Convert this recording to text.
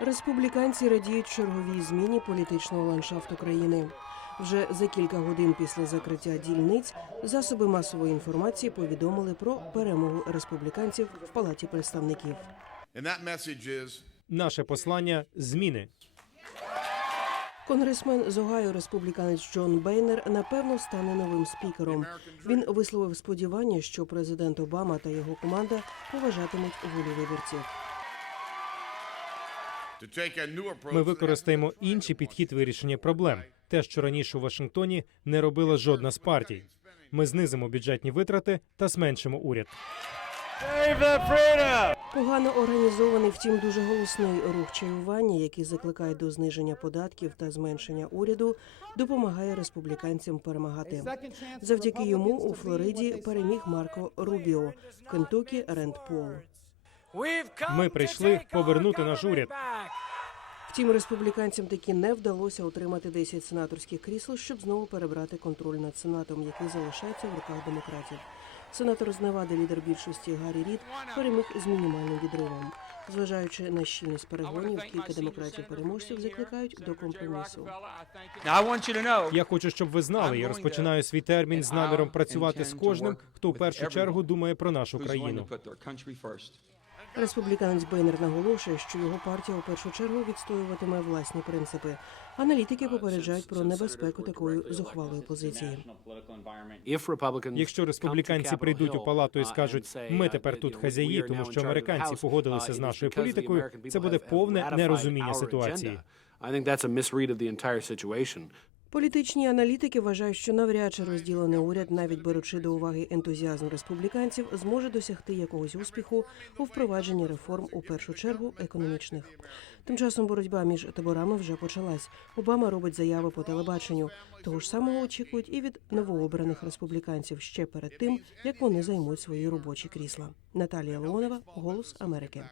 Республіканці радіють черговій зміні політичного ландшафту країни. Вже за кілька годин після закриття дільниць засоби масової інформації повідомили про перемогу республіканців в палаті представників. Is Наше послання зміни. Конгресмен з Огайо, республіканець Джон Бейнер, напевно стане новим спікером. Він висловив сподівання, що президент Обама та його команда поважатимуть волю виборців. Ми використаємо інший підхід вирішення проблем. Те, що раніше у Вашингтоні не робила жодна з партій. Ми знизимо бюджетні витрати та зменшимо уряд. Погано організований, втім дуже голосний рух чаювання, який закликає до зниження податків та зменшення уряду, допомагає республіканцям перемагати. Завдяки йому у Флориді переміг Марко Рубіо, в Кентукі Ренд Пол. Ми прийшли повернути наш уряд. Втім, республіканцям таки не вдалося отримати 10 сенаторських крісел, щоб знову перебрати контроль над сенатом, який залишається в руках демократів. Сенатор з Невади, лідер більшості Гаррі Рід, переміг з мінімальним відривом. Зважаючи на щільність перегонів, кілька демократів переможців закликають до компромісу. Я хочу, щоб ви знали. Я розпочинаю свій термін з наміром працювати з кожним, хто в першу чергу думає про нашу країну. Республіканець Бейнер наголошує, що його партія у першу чергу відстоюватиме власні принципи. Аналітики попереджають про небезпеку такої зухвалої позиції. Якщо республіканці прийдуть у палату і скажуть, ми тепер тут хазяї, тому що американці погодилися з нашою політикою, це буде повне нерозуміння ситуації. I think that's a misread of the entire situation. Політичні аналітики вважають, що навряд чи розділений уряд, навіть беручи до уваги ентузіазм республіканців, зможе досягти якогось успіху у впровадженні реформ у першу чергу економічних. Тим часом боротьба між таборами вже почалась. Обама робить заяви по телебаченню. Того ж самого очікують і від новообраних республіканців ще перед тим, як вони займуть свої робочі крісла. Наталія Леонова, Голос Америки.